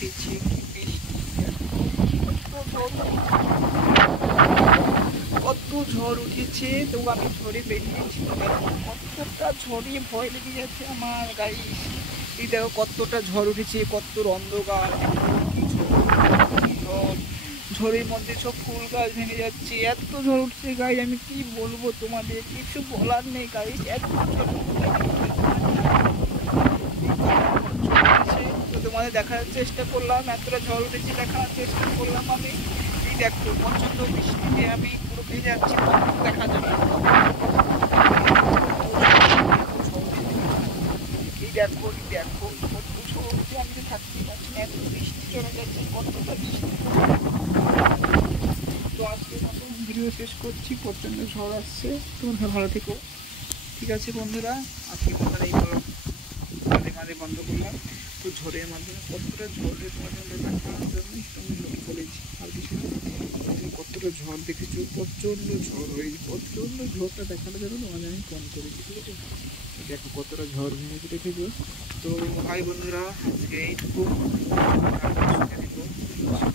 উঠেছে, কি বৃষ্টি, কত ঝড় উঠেছে। তো আমি ঝড়ে বেরিয়েছি, কতটা ঝড়ে ভয় লেগে যাচ্ছে আমার গাইস। এই দেখো কতটা ঝড় উঠেছে, কত অন্ধকার, কি ঝড়, ঝড়ের মধ্যে সব ফুল গাছ ভেঙে যাচ্ছে, এত ঝড় উঠছে গাইস, আমি কি বলবো তোমাদের, কিছু বলার নেই গাইস, এত ঝড় উঠেছে। তো তোমাদের দেখার চেষ্টা করলাম, এতটা ঝড় উঠেছে দেখার চেষ্টা করলাম আমি। এই দেখো প্রচন্ড বৃষ্টিতে আমি পুরো ভেজে যাচ্ছি, দেখা যাবে। এই দেখো, এই দেখো কত ঝড় উঠছে, আমি তো থাকতেই পারছি না, এত বৃষ্টি চলে যাচ্ছে, কতটা বৃষ্টি। তো আজকে মতো ভিডিও শেষ করছি, প্রচন্ড ঝড় আসছে, তোমরা ভালো থেকো। ঠিক আছে বন্ধুরা, আজকে মতন এই বলো মাঝে মাঝে বন্ধ করলাম। তো ঝড়ের মাধ্যমে কতটা ঝড়ের মাধ্যমে দেখানোর জন্যই তুমি বলেছি, আর কিছু না। তুমি কতটা ঝড় দেখেছো, প্রচণ্ড ঝড় হয়েছে, প্রচণ্ড ঝড়টা দেখানোর জন্য তোমাদের আমি ফোন করেছি, ঠিক আছে। তো দেখো কতটা ঝড় ভেঙেছে দেখেছো। তো ভাই বন্ধুরা, আজকে এইটুকু।